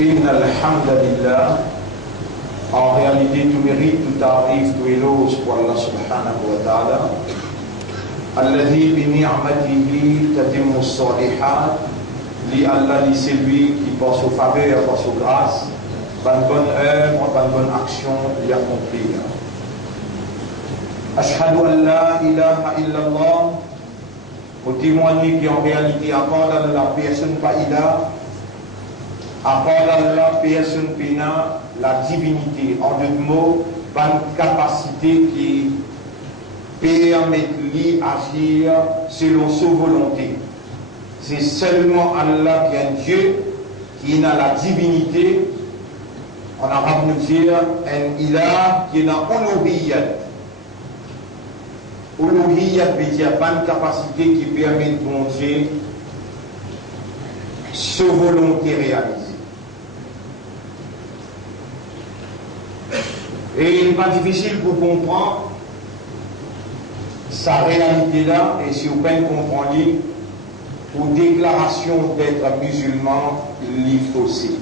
Inna alhamdulillah, en réalité tout mérite, tout arrive, tout éloge pour Allah subhanahu wa ta'ala. Alladhi bi ni'matihi tatimmu as-salihat, li Allah li c'est lui qui par sa faveur, par sa grâce, par une bonne œuvre, par une bonne action, l'y accomplir. Ashhadu an la ilaha illallah, pour témoigner qu'en réalité, à part Allah, personne pas ila, à part Allah, personne pena, la divinité, en deux mots, pas une capacité qui permet de agir selon sa volonté. C'est seulement Allah qui est un Dieu, qui a la divinité, en arabe nous dire, un ilah qui a uluhiyyat. Uluhiyyat veut dire pas une capacité qui permet de bon Dieu sa volonté réalisée. Et il n'est pas difficile pour comprendre sa réalité là, et si vous pouvez comprendre, pour déclaration d'être musulman, livre aussi.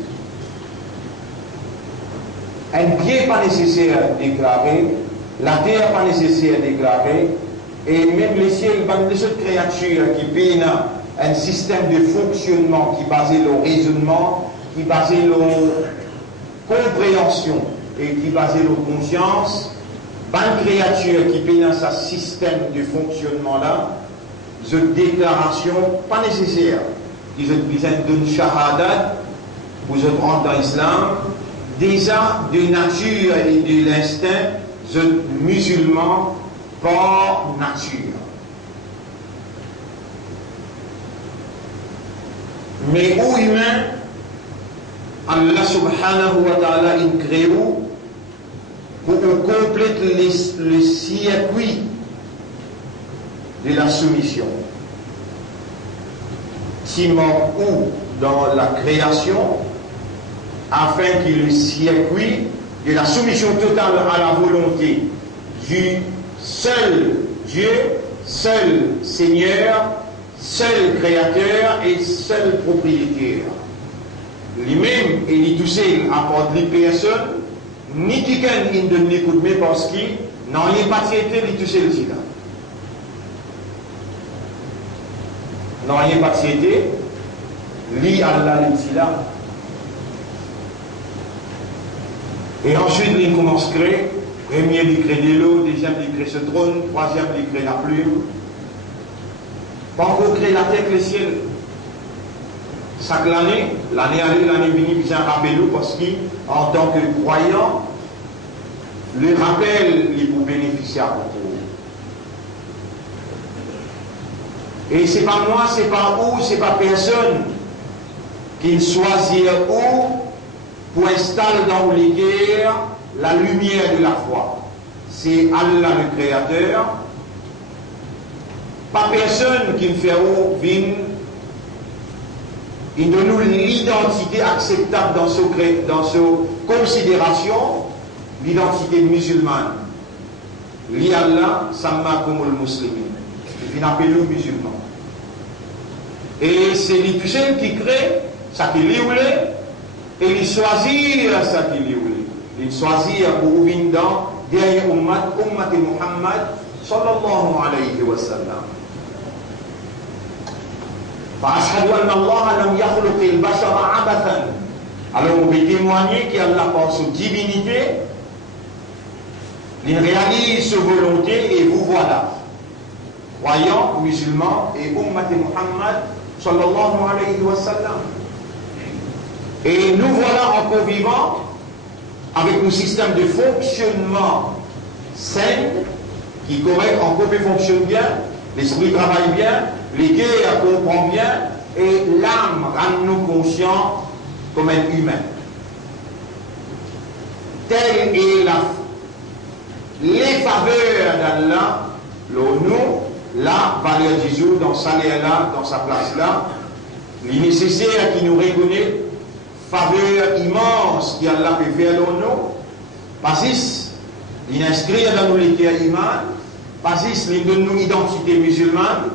Un bien pas nécessaire à déclarer, la terre pas nécessaire à déclarer, et même les ciels, les autres créatures qui peinent un système de fonctionnement qui est basé sur le raisonnement, qui est basé sur la compréhension et qui est basé sur la conscience, une créature qui peinent un système de fonctionnement là, cette déclaration pas nécessaire. Ils ont besoin d'une shahadat, vous rentrez dans l'islam, déjà de nature et de l'instinct, vous êtes musulman par nature. Mais où humain, Allah subhanahu wa ta'ala il crée pour compléter le circuit de la soumission. Timon ou dans la création, afin que le circuit de la soumission totale à la volonté du seul Dieu, seul Seigneur, seul Créateur et seul propriétaire. Lui-même, il est tout seul à part les personnes, ni quelqu'un ne donne l'écoute, mais parce qu'il n'a rien pas été, il est tout seul là. Non, il n'y a pas de société, li Allah est là. Et ensuite, il commence à créer. Premier, il crée de l'eau, deuxième, il crée ce trône, troisième, il crée la plume. Pas encore créer la terre, le ciel. Chaque année, l'année venue, bien rappelez-nous, parce qu'en tant que croyant, le rappel, il vous bénéficier à vous. Et c'est pas moi, c'est pas où, c'est pas personne qui choisit où pour installer dans les guerres la lumière de la foi. C'est Allah le Créateur. Pas personne qui me fait où vient. Il donne nous l'identité acceptable dans ce considération, l'identité musulmane. Li Allah, samma kumul muslimin. Il appelle nous musulmans. Et c'est les puissants qui créent ça qui lui voulait, et ils choisissent ça qui lui voulait. Ils choisissent pour venir dans derrière Ummat Muhammad sallallahu alayhi wa sallam. فأشهد أن الله لم يخلق البشر عبثا. Alors on peut témoigner qu'Allah par sa divinité, il réalise sa volonté et vous voilà. Croyants, musulmans et Ummat Muhammad sallallahu alayhi wa sallam. Et nous voilà encore vivants avec un système de fonctionnement sain qui correct, encore peut fonctionne bien, l'esprit travaille bien, les guerres comprend bien et l'âme rend nous conscients comme un humain. Telle est les faveurs d'Allah, l'honneur, la valeur du jour dans sa là, dans sa place là, il est nécessaire qu'il nous reconnaisse faveur immense qu'Allah peut faire dans nous. Passis, il inscrit dans nous l'éther iman, passis, il donne nous identité musulmane,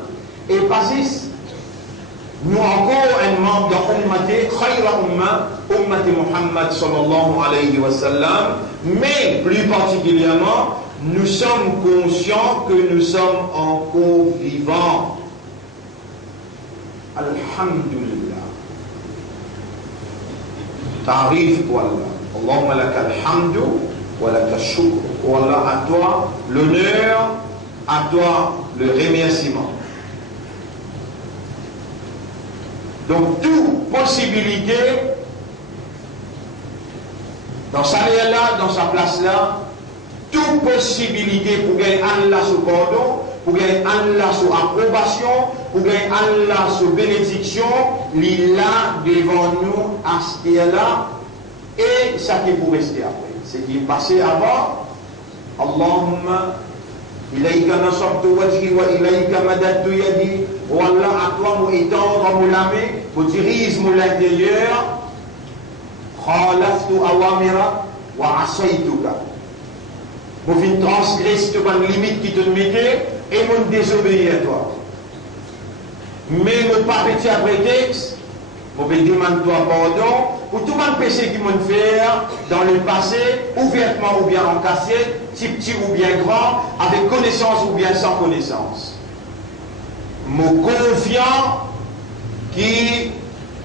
et passis, nous encore un un membre de Ummati, Khayra Umma, Ummati Muhammad sallallahu alayhi wa sallam, mais plus particulièrement, nous sommes conscients que nous sommes encore vivants. Alhamdulillah. Tarif pour Allah. Allahumma laka alhamdu wa laka shukr. Oh Allah, à toi l'honneur, à toi le remerciement. Donc, toute possibilité, dans sa là, dans sa place là, toute possibilité pour gagner Allah sous pardon, pour gagner Allah sous approbation, pour gagner Allah sous bénédiction, il là devant nous à ce là, et ça qui pour rester après. C'est qui est passé avant, Allahumma ilayka nasabtu wajhi wa ilayka madadtu yadi. Oh Allah, à toi mon étendre mon lamé, mon dirige mon l'intérieur. Khalaftu awamira wa asaytuka. Mon fin transgresse une limite qui te mettait et mon désobéir à toi. Mais mon pas petit après texte, mon demande toi pardon pour tout le péché qui m'ont fait dans le passé, ouvertement ou bien en cassette, petit ou bien grand, avec connaissance ou bien sans connaissance. Mon confiant qui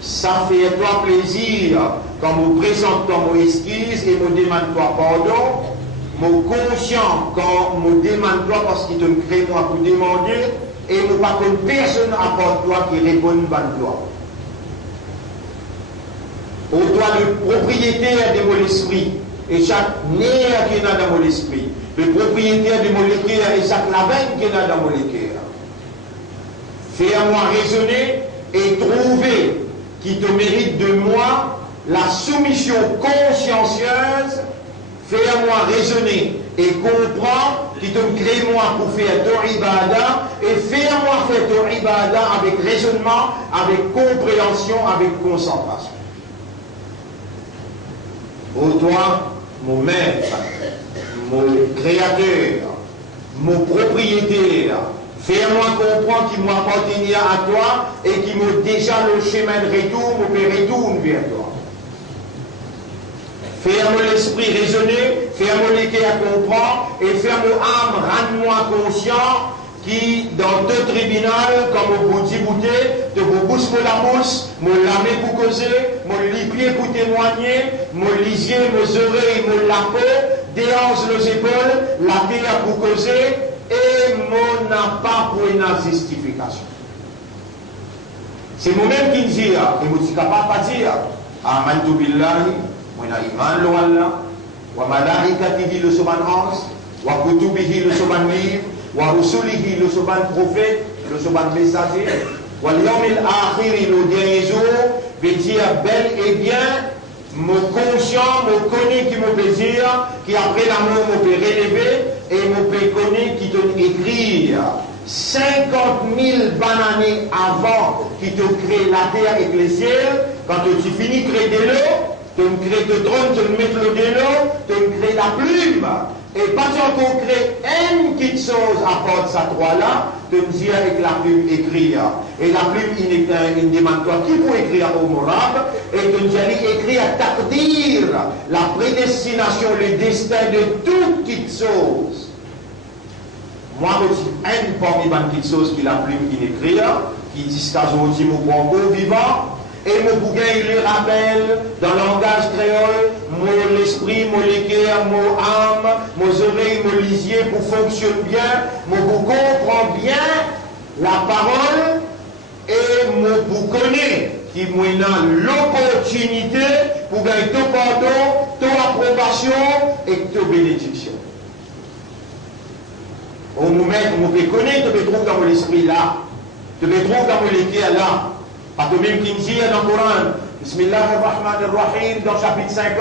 ça fait toi plaisir quand me présente mon esquisse et me demande toi pardon. Mon conscient quand me demande toi parce qu'il te crée moi pour demander et me pas que personne à part toi qui répond à toi. Au toi le propriétaire de mon esprit et chaque nerf qui est dans mon esprit, le propriétaire de mon cœur et chaque lavenne qui est dans mon cœur. Fais-moi raisonner et trouver qui te mérite de moi la soumission consciencieuse. Fais-moi raisonner et comprendre qui te crée moi pour faire ton ibadah et fais-moi faire ton ibadah avec raisonnement, avec compréhension, avec concentration. Ô toi, mon maître, mon créateur, mon propriétaire, fais-moi comprendre qu'il m'appartenait à toi et qu'il m'a déjà le chemin de retour, me retourne vers toi. Fais-moi l'esprit raisonner, fais-moi le cœur comprendre et fais-moi âme, rends-moi conscient qui, dans deux tribunal, comme au bout d'ibouté, te bouche pour la bouche, mon lamé pour causer, mon lipier pour témoigner, mon lisier, mes oreilles, mon la peau, déhanche les épaules, la terre pour causer, et mon n'a pas pour une justification. C'est moi-même qui dis, et je suis capable de dire, Amantu billahi, moi j'ai iman lo Allah, wa malaikatihi le soban ange, wa kutubihi le soban livre, wa rusulihi le soban prophète, le soban messager, wa l'yawmil akhiri le dernier jour, veut dire bel et bien, mon conscient, mon connu qui me peut dire, qui après l'amour me peut relever, et me peut connaître qui te écrire 50 000 bananes avant qui te crée la terre et le ciel, quand tu finis de créer de l'eau, tu me crées le trône, tu me mets le de l'eau, tu me crées la plume. Et pas encore créer une petite chose à part de ça trois-là, tu me dis avec la plume écrire. Et la plume, il demande toi qui peut écrire au morable, et tu me dis écrire takdir, la prédestination, le destin de toute petite chose. Moi, je dis une parmi les petites choses qui la plume qui écrit, qui dit qu'à aujourd'hui, mon vivant, et mon bouquin, il le rappelle dans le langage créole, mon esprit, mon cœur, mon âme, mon oreille, mon lisier pour fonctionner bien, mon bouquin comprend bien la parole et mon bouquin qui m'a l'opportunité pour gagner ton pardon, ton approbation et ton bénédiction. Au moment où on peut connaître, tu te trouves dans l'esprit là, tu te trouves dans le cœur là. Parce que même qui dit dans le Coran, Bismillahirrahmanirrahim, dans le chapitre 50,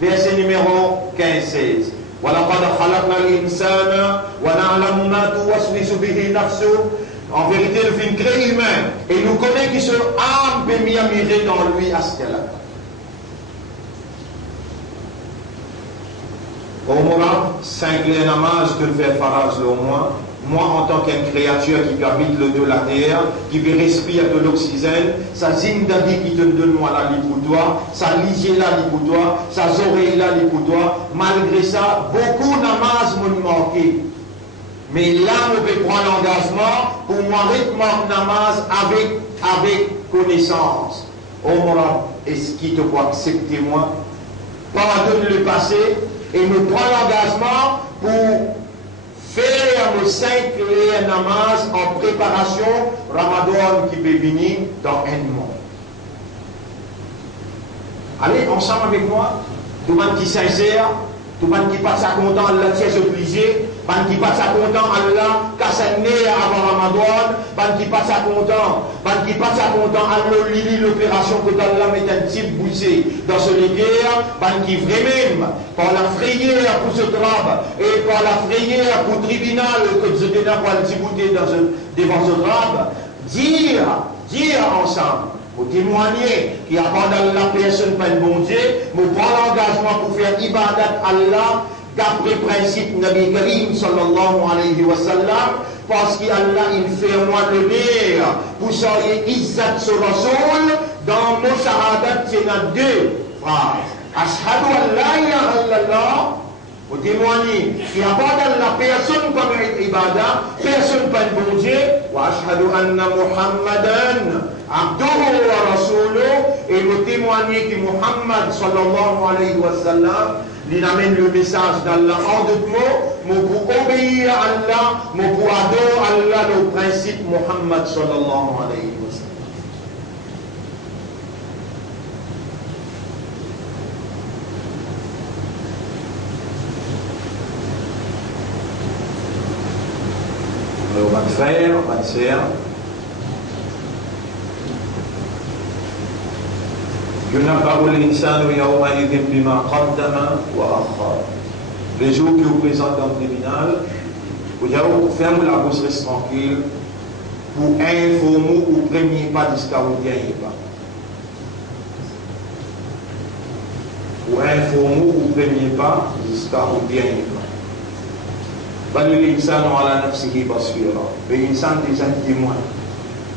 verset numéro 15-16. En vérité, le film crée humain et nous connaît qui se âme peut m'y admirer dans lui à ce qu'elle a. Au moment, 5 les namaz que le fait farage au moins, moi en tant qu'une créature qui habite le de la terre, qui veut respirer de l'oxygène, sa zindagi qui te donne moi la pour toi, sa lisier là pour toi, sa oreille là pour toi, malgré ça, beaucoup namaz m'ont manqué. Mais là, je vais prendre l'engagement pour moi rythme namaz avec connaissance. Oh mon Rab, est-ce qu'il te peut accepter moi? Pardonne le passé et me prends l'engagement pour faire le 5 namaz en préparation Ramadan qui peut venir dans un mois. Allez, ensemble avec moi, tout le monde qui sincère, tout le monde qui passe à content, Allah tient obligé, tout le monde qui passe à content, Allah casse un nez avant Ramadan, tout le monde qui passe à content, tout le monde qui passe à content, Allah lit l'opération que Allah met un petit boussé dans ce guerre, tout le monde qui vraiment, par la frayeur pour ce drap, et par la frayeur pour le tribunal que je donne pour le débouter devant ce drap, dire ensemble, pour témoigner qu'il y a pendant la personne pas un bon Dieu, nous prend l'engagement pour faire ibadat Allah d'après principe Nabi Karim sallallahu alayhi wa sallam, parce qu'Allah il fait moi l'honneur pour soyez izzat sur Rasoul dans nos shahadat c'est dans deux phrases. Ashhadu an la ilaha illallah, pour témoigner qu'il n'y a pas dans la personne comme ibadah, personne pas un bon Dieu, wa ashhadu anna Muhammadan Abduhu wa Rasuluh, et me témoigner que Muhammad sallallahu alayhi wa sallam, il amène le message d'Allah en deux mots, mais pour obéir à Allah, mais pour adorer Allah, le principe Muhammad sallallahu alayhi wa sallam. Alors, on va le faire. Les jours que vous présentez dans le tribunal, vous allez faire la bouche reste tranquille pour informer au premier pas jusqu'à où il n'y a pas. Pour informer au premier pas jusqu'à où il n'y a pas. Pas de l'insan ou à la nafsihi basfira. Mais l'insan est un témoin.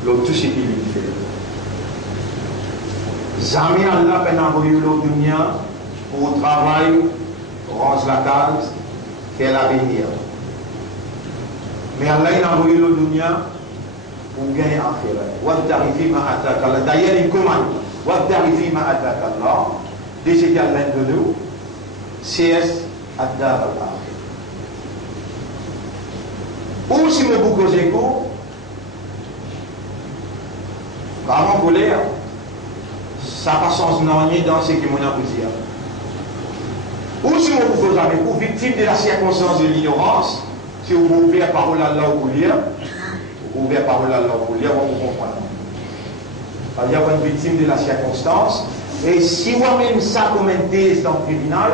L'autre tout ce qu'il fait. Jamais Allah peut envoyer le dunya pour travail, range la case, faire l'avenir. Mais Allah a envoyé le dunya pour gagner akhirat. D'ailleurs, il commande. Dès que Allah de nous, CS Addar al-Akhir. Ou si me boucle aux échos, vraiment colère. Ça n'a pas sens dans ce que mon a dire. Ou si vous pouvez avec vous, victime de la circonstance de l'ignorance, si vous ouvrez la parole à Allah pour lire, vous ouvrez la parole à Allah pour lire, vous comprenez. C'est-à-dire vous êtes victime de la circonstance, et si vous amènez ça comme une thèse dans le tribunal,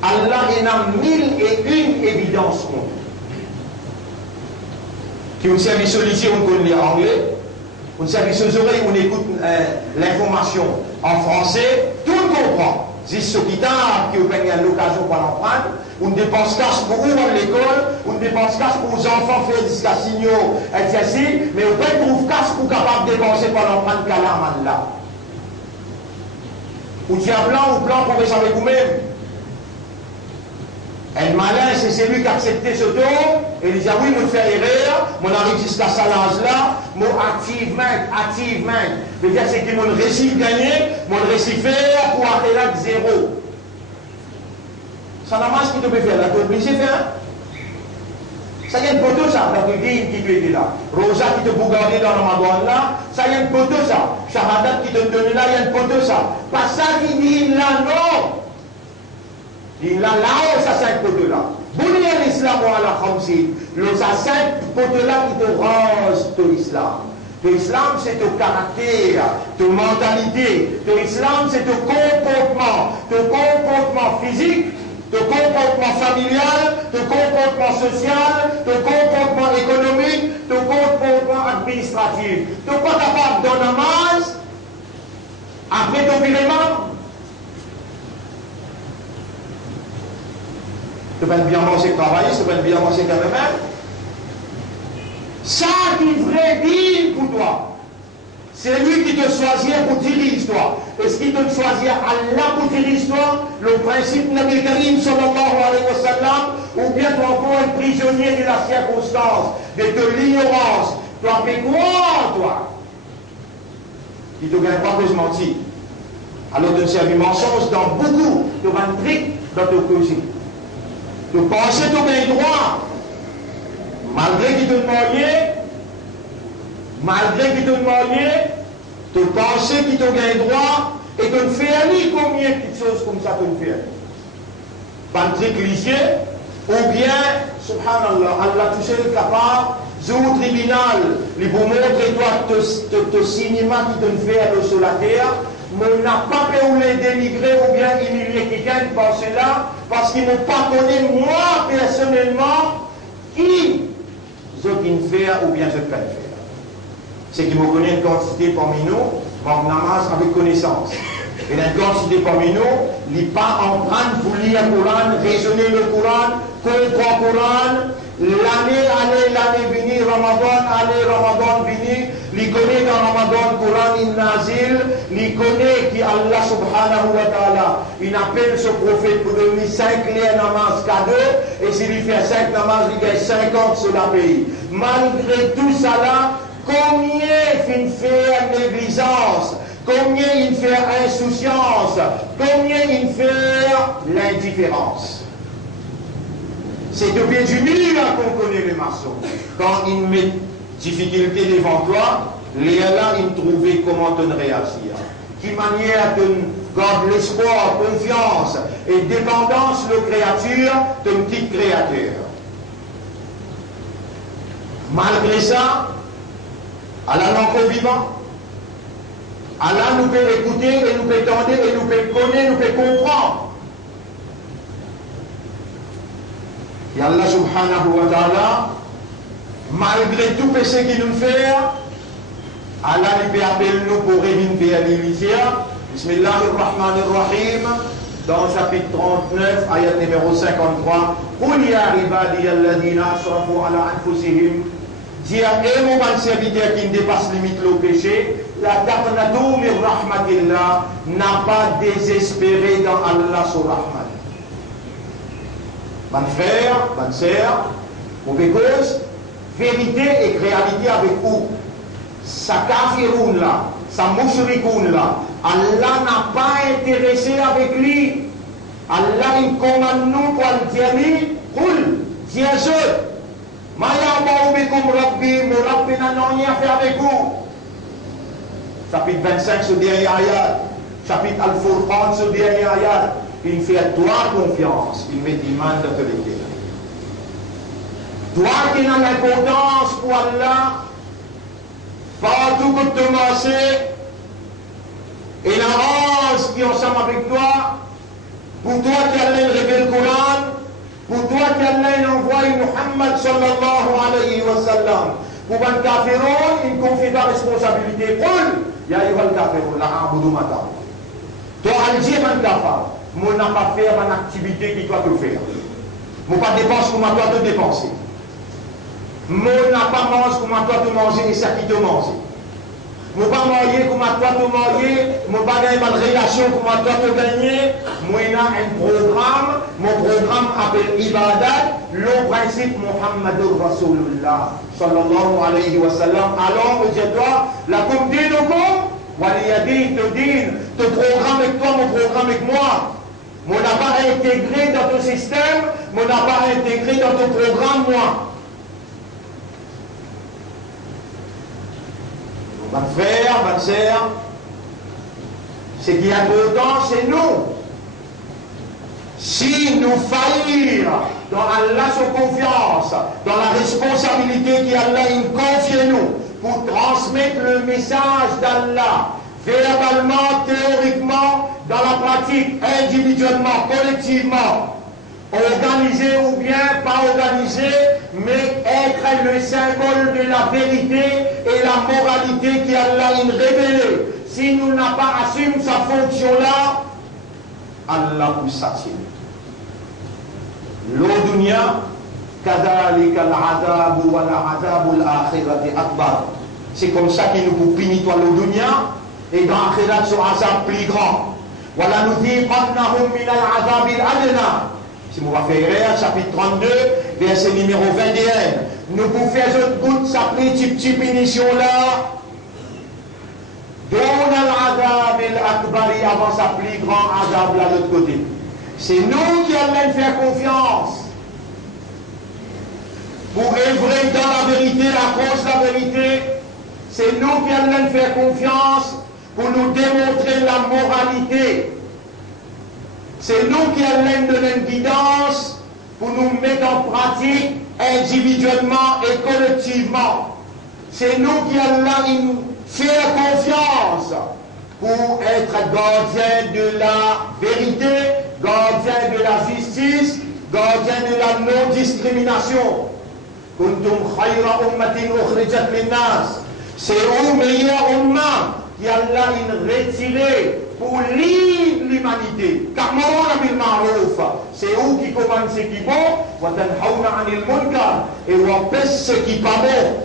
Allah en a 1001 évidences contre. Qui vous service au lycée, on connaît l'anglais. On service aux oreilles, on écoute l'information en français, tout le monde comprend. C'est ce qui t'a qui a l'occasion pour l'emprunter. On dépense cash pour où à l'école, on dépense cash pour les enfants faire des signaux, etc. Mais on peut trouver cash pour capable de dépenser pour l'emprunter qu'à l'âme là. Ou tu as plan ou plan pour faire avec vous-même. Un malin, c'est celui qui a accepté ce don, et il dit, ah oui, je fais erreur, mon arrive jusqu'à ça là, mon activement. C'est-à-dire, c'est que mon récit gagné, mon récit faire pour arriver à zéro. Ça n'a pas ce que tu peux faire, là, tu es obligé de faire. Ça y a une photo, ça, dans le game qui peut être là. Rosa qui te peut garder dans Ramadan là, ça y a une photo, ça. Shahadat qui te donne là, il y a une photo, ça. Pas ça qui dit là, non. Il a là, ça cinq poteaux là. Bouni l'islam ou à la khamsi. Ça cinq poteaux là qui te rangent de l'islam. L'islam c'est ton caractère, ton mentalité. L'islam c'est ton comportement physique, ton comportement familial, ton comportement social, ton comportement économique, ton comportement administratif. Tu n'es pas capable d'en namaz après ton virement. Tu vas bien manger, travailler, tu vas bien manger quand même. Ça qui vrai digne pour toi. C'est lui qui te choisit pour diriger toi. Est-ce qu'il te choisit Allah pour diriger toi? Le principe Nabi Karim sallallahu alayhi wa sallam, ou bien tu es encore un prisonnier de la circonstance, de l'ignorance. Tu as fait quoi, toi? Il te gagne pas que je mentis. Alors tu sers du mensonge dans beaucoup de trucs dans ton causer. Tu penses que tu as droit, malgré qu'il te demande. Malgré qu'il te demande, tu penses qu'il te gagne droit et tu ne fais rien combien de choses comme ça tu ne fais. Pas de cliché, ou bien, subhanallah, Allah tout seul est capable, au tribunal, il vous montre toi te cinéma qui te fait sur la terre, mais on n'a pas pu les dénigrer ou bien humilier quelqu'un par cela, parce qu'ils n'ont pas connu moi personnellement qui je ne fais ou bien je ne peux faire. C'est qui me connaît une quantité parmi nous, en namaz avec connaissance. Et une quantité parmi nous, il n'est pas en train de vous lire le Coran, raisonner le Coran, comprendre le Coran, l'année allée, l'année venue, Ramadan allez, Ramadan venu, il connaît dans Ramadan, Coran il nazil, il connaît qu'Allah subhanahu wa ta'ala, il appelle ce prophète pour donner 5 liens namaz cadeau, et s'il fait 5 namaz, il gagne 50 sur la pays. Malgré tout ça là, combien il fait négligence, combien il fait insouciance, combien il fait l'indifférence. C'est depuis du milieu qu'on connaît les maçons. Quand ils mettent difficulté devant toi, les là, ils trouvent comment te réagir. Qui manière te garde l'espoir, confiance et dépendance de créature, de petite créature. Malgré ça, Allah est encore vivant. Allah nous peut écouter et nous peut tendre et nous peut connaître, nous peut comprendre. Et Allah subhanahu wa ta'ala, malgré tout péché qu'il nous fait, Allah lui peut appeler nous pour revenir vers l'Église. Bismillahirrahmanirrahim. Dans le chapitre 39, ayat numéro 53. Qul ya ibadi alladhina asrafu ala anfusihim. Dire, et mon bon serviteur qui ne dépasse limite le péché, la taqnatu min rahmatillah, n'a pas désespéré dans Allah sur rahmat. Bon frère, bonne sœur, mauvais cause, vérité et réalité avec vous. Sa kafiroun là, sa mouchrikoun là, Allah n'a pas intéressé avec lui. Allah il commande nous pour le dire, cool, dis-je. Maya Maubikum Rabbi, mon Rabbi n'a rien à faire avec vous. Chapitre 25, ce dernier ayat. Chapitre Al-Furqan, ce dernier ayat. Il fait toi confiance, il met iman d'autorité. Toi qui as l'importance pour Allah, partout que tu marches, et la race qui est ensemble avec toi, pour toi qui as révélé le Coran, pour toi qui Allah envoie Muhammad sallallahu alayhi wa sallam. Pour un kafiron, il confie ta responsabilité. Qul, ya ayyuhal kafirun, la a'budu ma ta'budun. Toi, Alger, un kafir, moi n'a pas fait une activité qui doit te faire. Moi pas dépense comme toi te dépenser. Moi n'a pas mangé comme toi te manger et ça qui te mange. Moi pas manger comme toi te manger, moi pas gagner une relation comme toi te gagner. Moi j'ai un programme, mon programme appelle Ibadat, le principe Muhammadur Rasulullah sallallahu alayhi wa sallam. Alors je dois la comme dit de comme, waliyadi te dit, te programme avec toi, mon programme avec moi. Moi n'a pas intégré dans ton système, moi n'a pas intégré dans ton programme moi. Mon frère, ma sœur, ce qui est important, c'est nous. Si nous faillir dans Allah sur confiance, dans la responsabilité qu'Allah confie nous, pour transmettre le message d'Allah, verbalement, théoriquement, dans la pratique, individuellement, collectivement, organisé ou bien pas organisé, mais être le symbole de la vérité et la moralité qu'Allah a révélée. Si nous n'avons pas assumé sa fonction-là, Allah vous satisfait. L'Odunia, kadhalika al-adab wa al-adab al-akhirati akbar. C'est comme ça qu'il nous peut punir toi l'Odunia, et dans l'akhirat sur azab plus grand. Voilà nous dit, qannahum min al-adab al-adna. Si on va faire chapitre 32, verset numéro 21. Nous pouvons faire une goutte, ça petite punition là. Don al-adab al-akbari avant sa plus grand adab là de l'autre côté. C'est nous qui allons faire confiance pour œuvrer dans la vérité, la cause de la vérité. C'est nous qui allons faire confiance pour nous démontrer la moralité. C'est nous qui allons donner une guidance pour nous mettre en pratique individuellement et collectivement. C'est nous qui allons faire confiance pour être gardien de la vérité, gardien de la justice, gardien de la non-discrimination. Kuntum khayra ummatin ukhrijat linnas. C'est au meilleur umma qui Allah retiré pour l'humanité. Ta'muruna bil ma'ruf. C'est eux qui commandent ce qui est bon, wa tanhauna 'anil munkar, et on empêche ce qui n'est pas bon.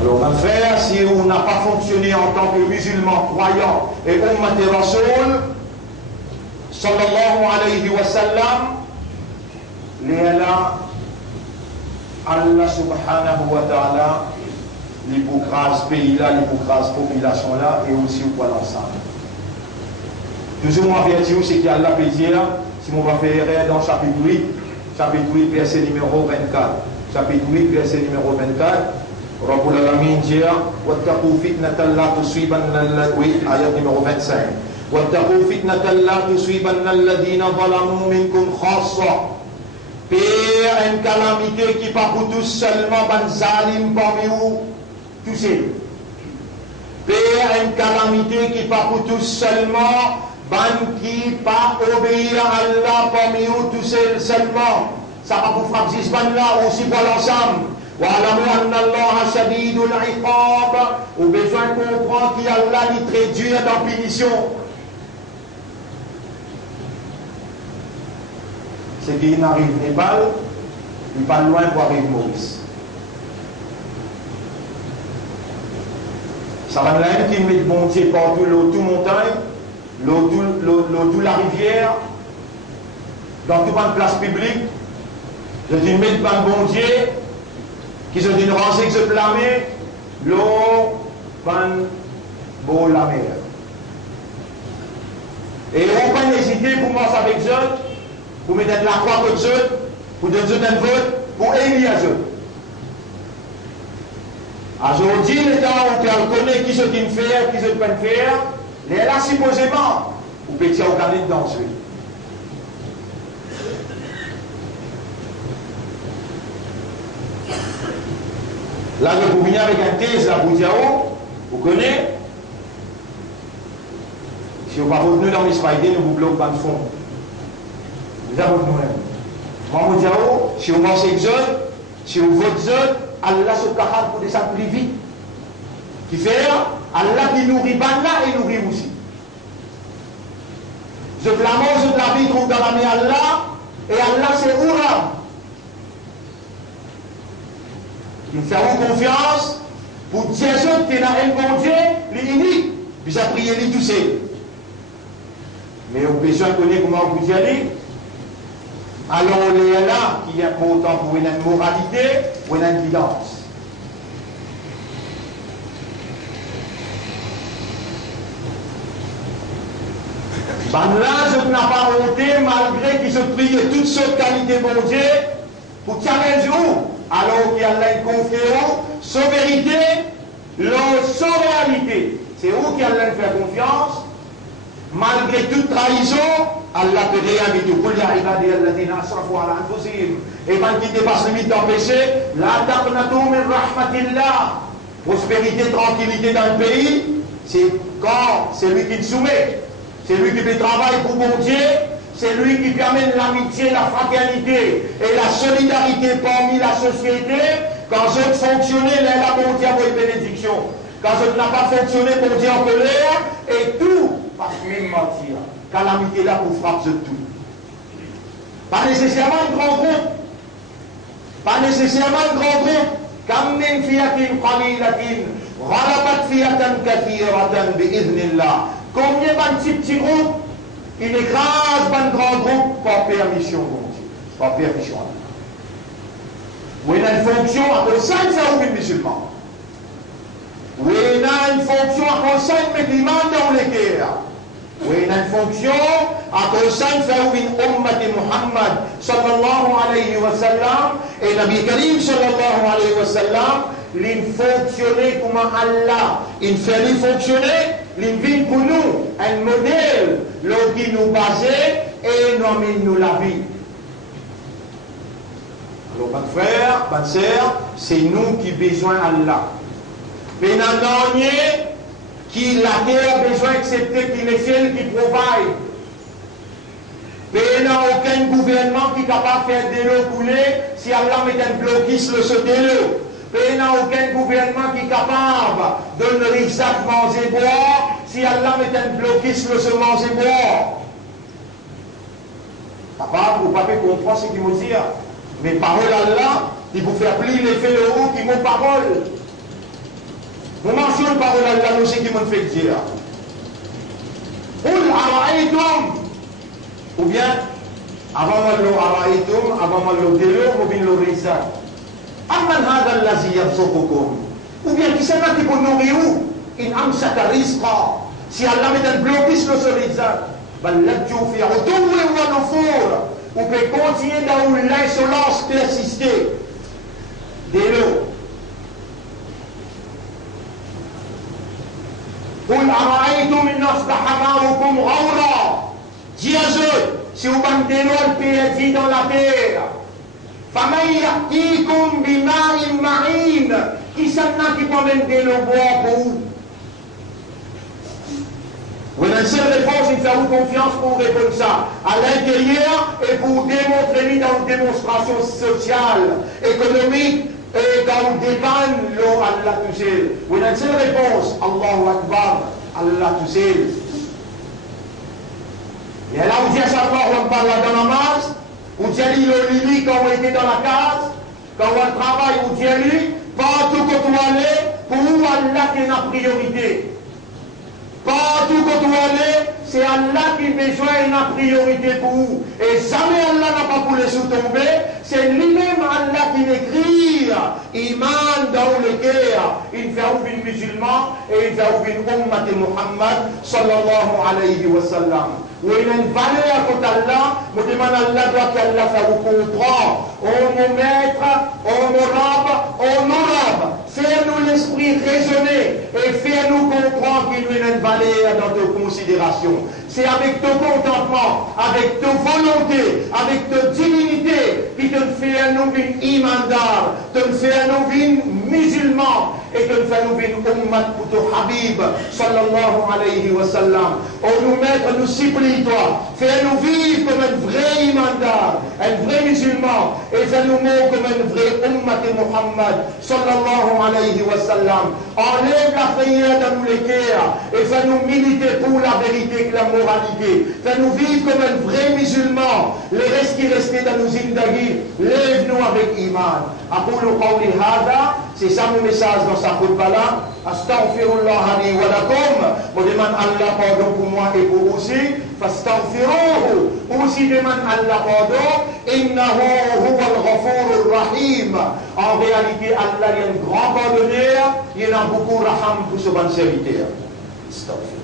Alors, mon frère, si on n'a pas fonctionné en tant que musulman, croyant et ummat et rasoul, sallallahu alayhi wa sallam, là, Allah subhanahu wa ta'ala, les boucrases pays-là, les boucrases population-là, et aussi au point l'ensemble. Toujours moi, averti, c'est qu'Allah peut dire, si on va faire dans chapitre 8, verset numéro 24. Chapitre 8, verset numéro 24. Rabbul Alamin dit wattaqu fitnatan la tusibanna ayat numéro 25. Wattaqu fitnatan la tusibanna alladhina zalamu minkum khassa. Père, une calamité qui pas pour tous seulement ban zalim parmi vous tous. Père, une calamité qui pas pour tous seulement ban qui pas obéir à Allah parmi vous tous seulement. Ça va pour frapper ce ban là aussi pour l'ensemble. وَعَلَمُوا أَنَّ اللَّهَ شَدِيدُ الْعِقَابِ. Au besoin de comprendre qu'Allah est très dur dans la punition. Ce qui n'arrive Népal, il n'est pas loin pour arriver Maurice. Ça va là qui met bon Dieu partout, l'eau tout montagne, l'eau tout la rivière, dans toute une place publique. Je dis mettre bon Dieu. Qui sont une rangée qui se blâmer, l'eau, van, beau, la mer. Et on va pas hésiter pour marcher avec eux, pour mettre la croix avec eux, pour donner un vote, pour élire eux. Aujourd'hui, les gens on connaît qui se dit faire, qui se peut faire, les là supposément, ou petit organique dans ce. Là, je vous viens avec un thèse, là, vous dites, vous connaissez. Si vous ne va pas revenir dans les Friday, nous vous bloquons pas de fond. Vous avez nous-même. Moi, vous dites, si vous pensez que si vous votez, Allah se capable pour descendre plus vite. Qui fait, Allah qui nourrit là et nourrit aussi. Je blâme, je la vie trouve dans la main Allah, et Allah c'est Oura. Il fait confiance pour dire que tu as un bon Dieu, il est unique. Puis ça prie lui tout seul. Mais on peut besoin de connaître comment vous dire. Alors on est là qui est important pour une moralité ou une guidance. Ben là, je n'ai pas honte malgré qu'il se prie toutes sortes de qualités bon Dieu pour challenger où. Alors qu'il y a une confiance, sans vérité, sans réalité. C'est où qu'il y a faire confiance. Malgré toute trahison, Allah peut réinviter. Et quand il dépasse la limite d'empêcher, la taqnatu min rahmatillah. Prospérité, tranquillité dans le pays, c'est quand c'est lui qui te soumet. C'est lui qui fait travail pour bon Dieu. C'est lui qui permet l'amitié, la fraternité et la solidarité parmi la société. Quand je fonctionnais, là, bon Dieu a une bénédiction. quand je n'ai pas fonctionné pour dire en colère, et tout, parce que même mentir. Calamité là pour frapper tout. Pas nécessairement un grand groupe. Pas nécessairement un grand groupe. كم من فئة قليلة غلبت فئة كثيرة بإذن الله. Combien de petits groupes, il écrase un grand groupe par permission, mon Dieu. Par permission. Oui, il y a une fonction à cause de ça, vous musulmans. Oui, il y a une fonction à cause de ça, mais il demande dans les guerres. Oui, il y a une fonction à cause de ça, il fait une ummat Muhammad sallallahu alayhi wa sallam et Nabi Karim sallallahu alayhi wa sallam, il fonctionner comme Allah, il fait fonctionner, il vient pour nous un modèle, l'eau qui nous base et nous la vie. Alors, mon frère, ma soeur, c'est nous qui avons besoin d'Allah. Mais non, qui la terre a besoin d'accepter qu'il est ciel qui provide. Mais il n'y a aucun gouvernement qui est capable de faire de l'eau couler si Allah met un blocus le saut de l'eau. Mais il n'y a aucun gouvernement qui est capable de ne rien manger boire si Allah met un blocus le saut manger boire. Papa, vous ne pouvez pas comprendre ce qu'il me dit. Mais parole Allah, il vous fait appeler l'effet de roue qui m'ont parole. Vous mentionnez parole Allah, nous c'est qui m'ont fait dire. Ou bien, avant le araïtum, avant le délo, ou bien le rizal. Amman hada allazi yarzuqukum. Ou bien, qui c'est là qui peut nourrir où? In amsaka rizqa. Si Allah met un blocus sur ce rizal, balladju fi utuwi wa nufur. Vous pouvez continuer dans l'insolence persister. Délo. قل أرأيتم إن أصبح ماؤكم غورا. Dis à eux, si vous bandez le pays dans la terre, فمن يأتيكم بماء معين, qui s'en qui peut vendre le bois pour vous? Vous avez une seule réponse, il fait confiance pour répondre ça. À l'intérieur et pour démontrer dans une démonstration sociale, économique, et quand on dépanne l'eau, Allah tout seul. Vous avez une seule réponse, Allahu Akbar, Allah tout seul. Et là, on dit à chaque fois qu'on parle dans la masse, on dit à lui quand on était dans la case, quand on travaille, on dit à lui, partout que tu allais, pour Allah qui est la priorité. Partout que tu allais, c'est Allah qui a besoin de la priorité pour vous. Et jamais Allah n'a pas pu les sous-tomber. C'est lui-même Allah qui l'écrit. Iman dans le cœur. Il fait ouvrir musulman et il fait ouvrir ummat Muhammad sallallahu alayhi wa sallam. Où il y a une valeur pour Allah, je demande à Allah doit qu'Allah fasse vous comprendre. Oh mon maître, oh mon rab, fais-nous l'esprit raisonner et fais-nous comprendre qu'il y a une valeur dans tes considérations. C'est avec ton contentement, avec ta volonté, avec ta divinité, qui te fait un nouvel imandar, te fait un nouvel musulman, et te fait un nouvel ummat pour ton habib, sallallahu alayhi wa sallam. Oh nous maître, nous supplie toi, fais-nous vivre comme un vrai imandar, un vrai musulman, et fais-nous mourir comme un vrai ummat Muhammad, sallallahu alayhi wa sallam. Enlève la frayeur dans nous les cœurs, et fais-nous militer pour la vérité et la moralité. Fais-nous vivre comme un vrai musulman. Les restes qui restaient dans nos zindagis, lève-nous avec iman. Aqulu qawli hada, c'est ça mon message dans sa khutbah là. Astaghfirullah li wa lakum. Je demande Allah pardon pour moi et pour vous aussi. Fastaghfiruhu. Aussi demande Allah pardon. Innahu huwa al-ghafur rahim. En réalité, Allah est un grand pardonneur. Il y en a beaucoup raham pour ce bon serviteur. Astaghfirullah.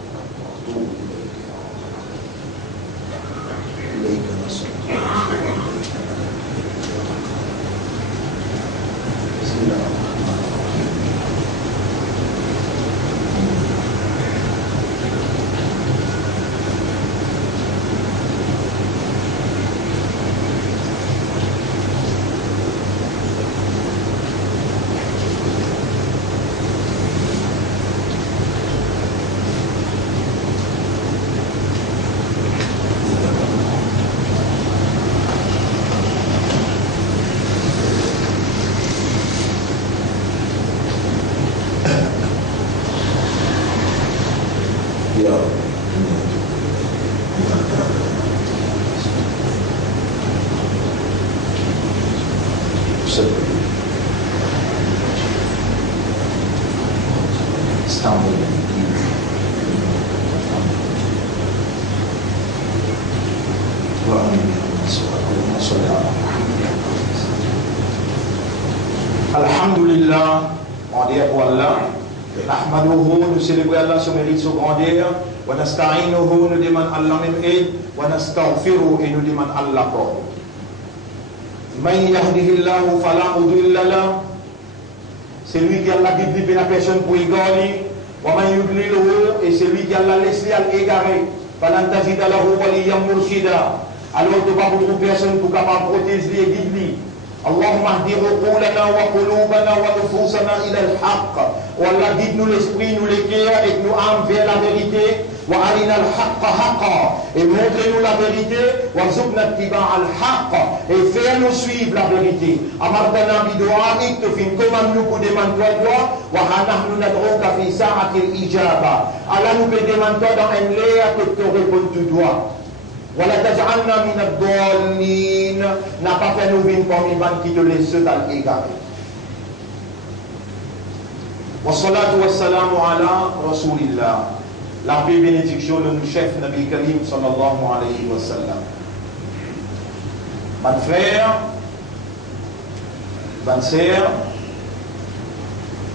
Alhamdulillah, on dit pour Allah. Nahmaduhu, nous célébrons Allah sur mérite, sur grandeur. Wa nasta'inuhu, nous demandons Allah même aide. Wa nastaghfiruhu, et nous demandons Allah pardon. Man yahdihillahu fala mudilla lahu. C'est lui qui a la guide de la personne pour égarer. Wa man yudlilhu, et c'est lui qui a la laissé à l'égarer. Falan tajida lahu waliyyan murshida. Alors, tu ne vas pas trouver personne pour capable protéger et guider. اللهم اهد عقولنا وقلوبنا ونفوسنا الى الحق والله guide-nous l'esprit, nous les cœurs et nous âmes vers la vérité وارنا الحق حقا et montrez-nous la vérité وارزقنا اتباع الحق et fais-nous suivre la vérité أمرتنا بدعائك تفين كما nous demande toi وها نحن ندعوك في ساعة الإجابة Allah nous demande toi dans un l'air que te répondre tu dois ولا تجعلنا من الضالين n'a pas fait nous vivre parmi les gens qui te laissent dans l'égaré. والصلاة والسلام على رسول الله. La paix et bénédiction de notre chef Nabi Karim sallallahu alayhi wa sallam. Mes frères, mes sœurs,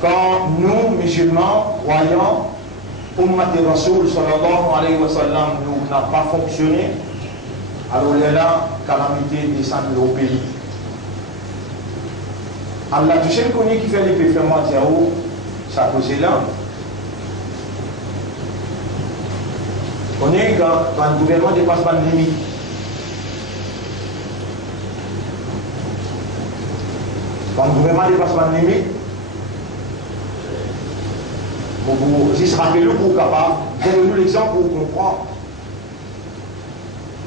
quand nous, musulmans, croyants, Ummat Rasoul sallallahu alayhi wa sallam, nous n'a pas fonctionné, alors il y a la calamité descend au pays. Allah, tu sais qu'on qui fait les performances, ça cause là. On est quand le gouvernement dépasse pas de limite. Quand le gouvernement dépasse pas de limite, vous juste rappelez-le pour capable, donnez-nous l'exemple pour comprendre.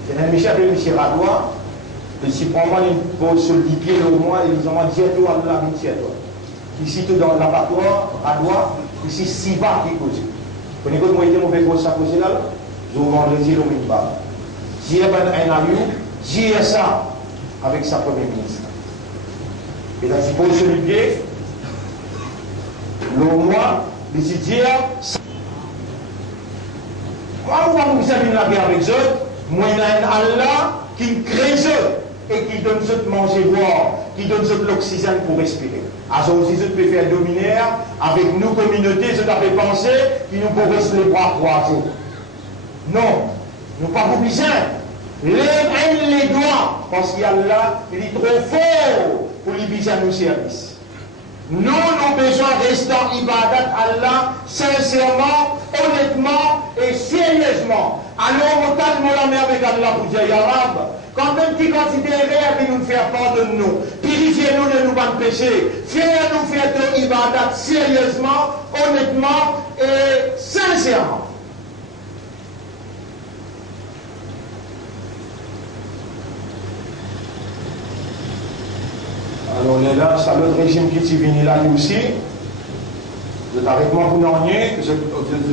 C'est un Michel appelé Michel Radois, et si pour moi il pose sur le pied au moins, ils ont dit à toi, Allah, toi. Ici, tout dans l'abattoir, Radois, ici, 6 bars qui causent. Vous connaissez comment il est mauvais pour ça causer là? Je vous vendredi le minbar. J'ai un ami, j'ai ça avec sa première ministre. Et là, il pose sur le pied, le mois, les idées, moi, vous savez la guerre avec eux, moi, il y a un Allah qui crée eux et qui donne eux de manger, boire, qui donne eux de l'oxygène pour respirer. Alors, aussi, eux peuvent faire dominer avec nos communautés, eux avaient pensé qu'ils nous pourraient rester les bras croisés. Non, nous pas obligés. Les doigts, parce qu'Allah, il est trop fort pour les biser à nos services. Nous avons besoin de rester en ibadat Allah sincèrement, honnêtement et sérieusement. Alors, autant de la mer avec Allah pour dire Yarab, quand même qui considérait à nous faire pardonner-nous, purifiez-nous de nos bons péchés, faites-nous faire de ibadat sérieusement, honnêtement et sincèrement. Alors on est là, c'est l'autre régime qui est venu là aussi. Vous êtes avec moi pour n'ennuyer, je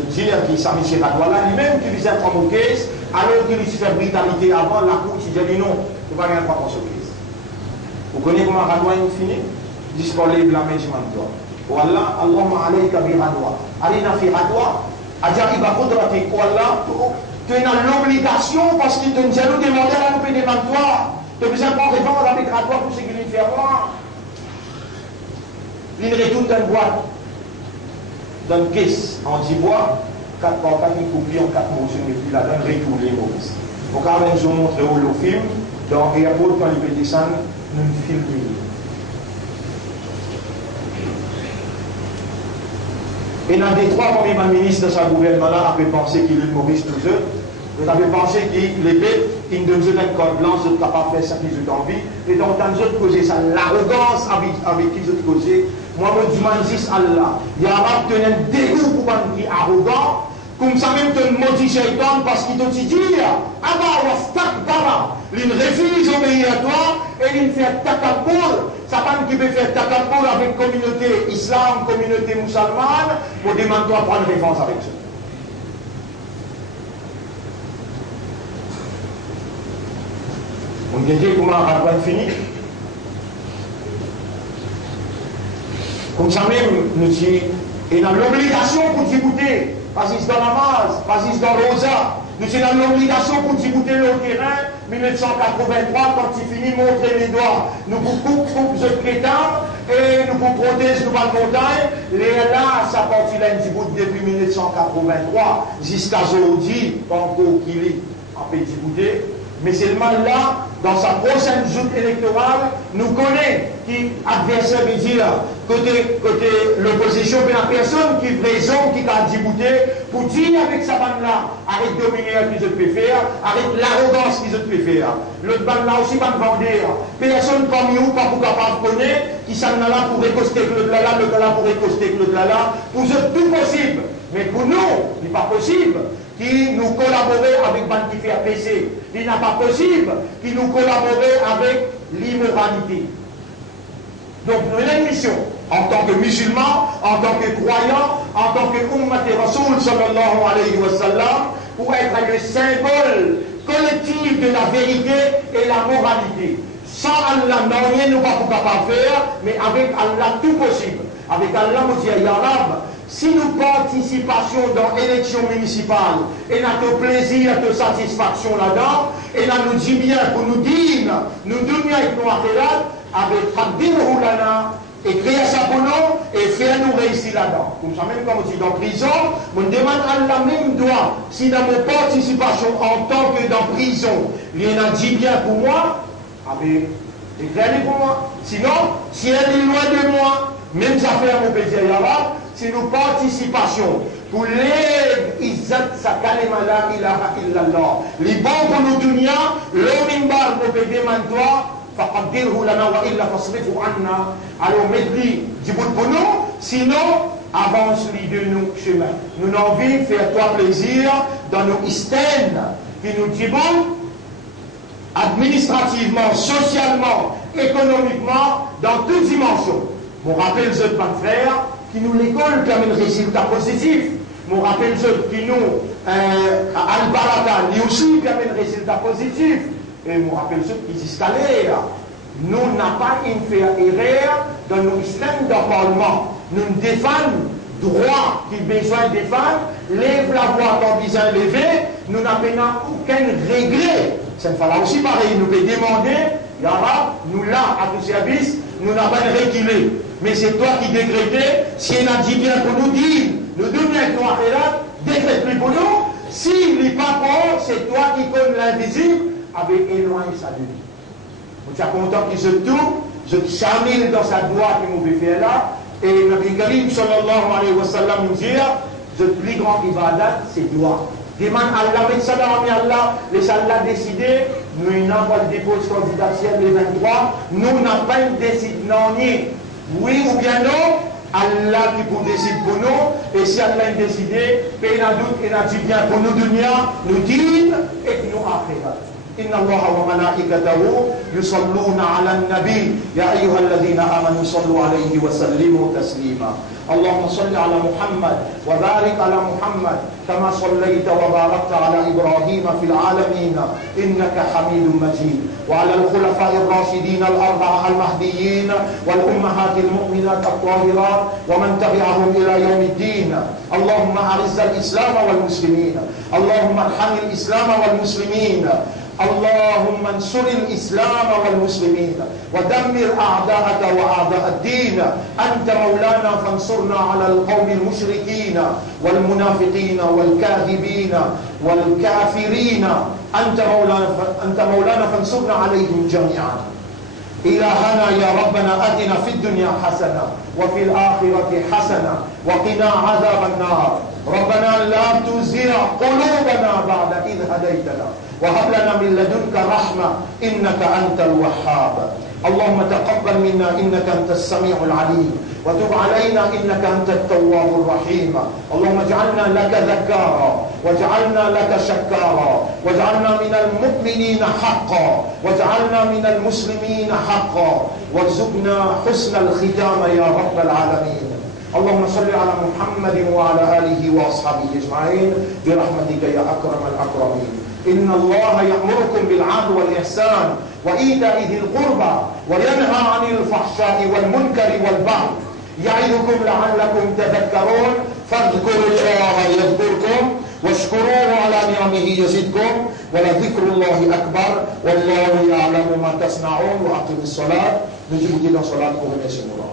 dire qu'il s'est mis chez Radouala, lui-même qui visait prendre au caisse, alors qu'il s'est fait brutalité avant, la cour qui dit non, il ne va rien prendre sur caisse. Vous connaissez comment Radouala est fini? Discoller la main du manteau. Wallah, Allahumma alayka bi Radouala. Alina fi Radouala, Adjariba Kodratik, Wallah, tu es dans l'obligation parce qu'il te dit nous demander à nous payer des mantoirs. Tu as besoin de répondre avec Radouala pour ce qu'il fait moi. Il retourne dans une boîte, dans une caisse en 10 bois, 4 par 4, une copie en 4 morceaux, et puis là-dedans, retourne les Maurice. Donc, quand même, je vous montre le film, dans Airport, quand il peut descendre, nous filmons. Et dans les 3 premiers ministres de sa gouvernement-là, avaient pensé qu'il est Maurice tous eux. Vous avez pensé qu'il était, il nous donne un code blanc, vous êtes capable de faire ça qu'ils ont envie. Et donc, dans les autres causes, ça, l'arrogance avec qui vous êtes causé. Moi, je dis, Allah, il y a un dégoût pour un qui est arrogant, comme ça même te maudit Shaitan parce qu'il te dit, il refuse d'obéir à toi et il fait takaboul. Satan qui veut faire takaboul avec communauté islam, communauté musulmane, pour demander toi prendre référence avec ça. On dit comment on fini. Comme ça même, nous disons, et dans l'obligation pour discuter, parce que c'est dans la masse, parce que c'est dans le rosa, nous sommes dans l'obligation pour discuter le terrain, 1983, quand il finit de montrer les doigts, nous vous coupe de crétins et nous vous protège nous par montagne. Et là, ça partit là depuis 1983 jusqu'à aujourd'hui, pas encore qu'il est en petit bouté. Mais seulement là, dans sa prochaine joute électorale, nous connaissons qui adversaire veut dire côté l'opposition, mais la personne qui présente, qui a débouté, pour dire avec sa bande là, arrête de dominer qui je peux faire, arrête l'arrogance qui je peux faire. L'autre bande là aussi va me vendre. Personne comme nous, pas pour capable de connaître, qui s'en a là pour récoster que l'autre là, l'autre là pour récoster que l'autre là, pour eux tout possible. Mais pour nous, il n'est pas possible. Qui nous collaborer avec bande qui fait PC. Il n'est pas possible qui nous collaborer avec l'immoralité. Donc nous avons une mission en tant que musulmans, en tant que croyants, en tant que Ummat Rasoul sallallahu alayhi wa sallam, pour être le symbole collectif de la vérité et la moralité. Sans Allah, non, nous ne pouvons pas faire, mais avec Allah, tout possible. Avec Allah, nous disons, Ya Rab, si nous participation dans l'élection municipale et notre plaisir, notre satisfaction là-dedans, et là nous dit bien pour nous dire, nous donnons avec nous avec Fadil Roulana, et créer ça pour nous et faire nous réussir là-dedans. Comme ça, même comme on dit dans prison, on demande à la même droit, si dans mon participation en tant que dans prison, il y en a dit bien pour moi, c'est clair pour moi. Sinon, si elle est loin de moi, même ça fait un mauvais dire, si nous participation pour les Izzat Sakalema la ilaha illallah, les bons pour nous dunya, le mimbar nous pédé mantois, faqaddirhu lana wa illa fasrifu anna, alors mettez du bout pour nous, sinon avance les de nous chemin. Nous avons envie de faire toi plaisir dans nos istènes qui nous disent administrativement, socialement, économiquement, dans toutes dimensions. Mon rappel ce pas de frère qui nous l'école comme un résultat positif. Mon rappel ce qui nous Al-Baraka, lui aussi comme un résultat positif. Et mon rappel ce qui s'escalait. Nous n'avons pas une faire erreur dans nos systèmes de parlement. Nous défendons droit qui besoin de défendre, lève la voix dans besoin levé, nous n'avons aucun regret. Ça ne fera aussi pareil, nous pouvons demander, Ya Rab, nous là, à tout service, nous n'avons pas reculé. Mais c'est toi qui décrétais, si elle a dit bien pour nous dire, nous donnons avec toi et là, décrète plus pour nous, s'il n'est pas pour, c'est toi qui connais l'invisible, avec éloigné sa vie. Nous sommes contents qu'il se tourne, je chamille dans sa doigt qui nous fait là, et Nabi Karim sallallahu alayhi wa sallam nous dit, le plus grand ibadat, c'est doigt. Demande Allah, mais ça Allah, les Allah décidé, nous n'avons pas de dépôt candidature les 23, nous n'avons pas décidé, non, ni oui ou bien non, Allah qui pour décider pour nous, et si Allah a décidé, il a doute, il a dit bien pour nous dunya, nous dit, et nous akhirat. إن الله وملائكته يصلون على النبي يا أيها الذين آمنوا صلوا عليه وسلموا تسليما اللهم صل على محمد وبارك على محمد كما صليت وباركت على إبراهيم في العالمين إنك حميد مجيد وعلى الخلفاء الراشدين الأربعة المهديين والأمهات المؤمنات الطاهرات ومن تبعهم إلى يوم الدين اللهم أعز الإسلام والمسلمين اللهم ارحم الإسلام والمسلمين اللهم انصر الإسلام والمسلمين ودمر أعداءك وأعداء الدين أنت مولانا فانصرنا على القوم المشركين والمنافقين والكاذبين والكافرين أنت مولانا فانصرنا عليهم جميعا إلهنا يا ربنا آتنا في الدنيا حسنة وفي الآخرة حسنة وقنا عذاب النار ربنا لا تزغ قلوبنا بعد إذ هديتنا وهب لنا من لدنك رحمة إنك أنت الوهاب اللهم تقبل منا إنك أنت السميع العليم وتب علينا إنك أنت التواب الرحيم اللهم اجعلنا لك ذكارا واجعلنا لك شكارا واجعلنا من المؤمنين حقا واجعلنا من المسلمين حقا وارزقنا حسن الختام يا رب العالمين اللهم صل على محمد وعلى آله وأصحابه أجمعين برحمتك يا أكرم الأكرمين إن الله يأمركم بالعدل والإحسان وإيتاء ذي القربى وينهى عن الفحشاء والمنكر والبغي يعظكم لعلكم تذكرون فاذكروا الله يذكركم واشكروه على نعمه bihi yazidkum wa la dhikrullahi akbar wallahu ya'lamu ma tasna'un wa aqimis salat. Nous vous disons dans salat pour remercier Allah.